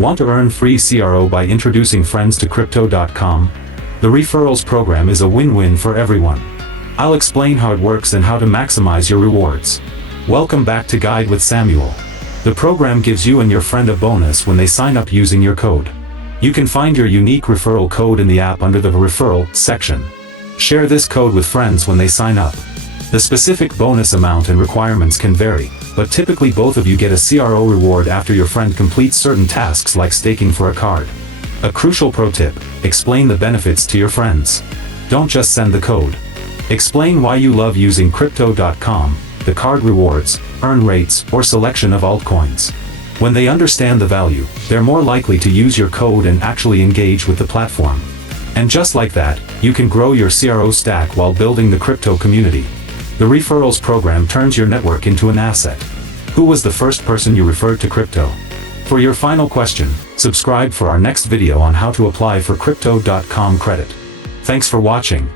Want to earn free CRO by introducing friends to Crypto.com? The Referrals program is a win-win for everyone. I'll explain how it works and how to maximize your rewards. Welcome back to Guide with Samuel. The program gives you and your friend a bonus when they sign up using your code. You can find your unique referral code in the app under the Referral section. Share this code with friends when they sign up. The specific bonus amount and requirements can vary, but typically both of you get a CRO reward after your friend completes certain tasks like staking for a card. A crucial pro tip: explain the benefits to your friends. Don't just send the code. Explain why you love using Crypto.com, the card rewards, earn rates, or selection of altcoins. When they understand the value, they're more likely to use your code and actually engage with the platform. And just like that, you can grow your CRO stack while building the crypto community. The Referrals program turns your network into an asset. Who was the first person you referred to crypto? For your final question, subscribe for our next video on how to apply for Crypto.com credit. Thanks for watching.